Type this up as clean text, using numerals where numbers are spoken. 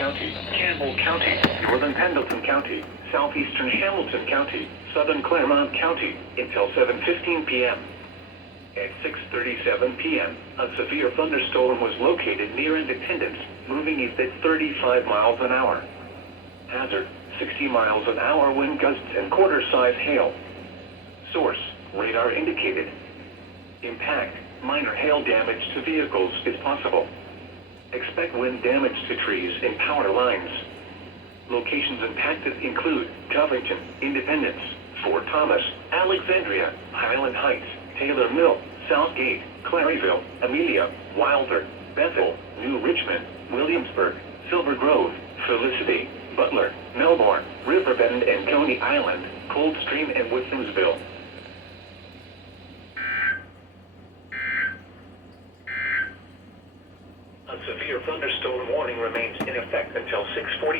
County, Campbell County, northern Pendleton County, southeastern Hamilton County, southern Claremont County, until 7:15 p.m. At 6:37 p.m., a severe thunderstorm was located near Independence, moving east at 35 miles an hour. Hazard, 60 miles an hour wind gusts and quarter-size hail. Source, radar indicated. Impact, minor hail damage to vehicles is possible. Expect wind damage to trees and power lines. Locations impacted include Covington, Independence, Fort Thomas, Alexandria, Highland Heights, Taylor Mill, Southgate, Claryville, Amelia, Wilder, Bethel, New Richmond, Williamsburg, Silver Grove, Felicity, Butler, Melbourne, Riverbend and Coney Island, Coldstream and Whithamsville. A severe thunderstorm warning remains in effect until 6:40.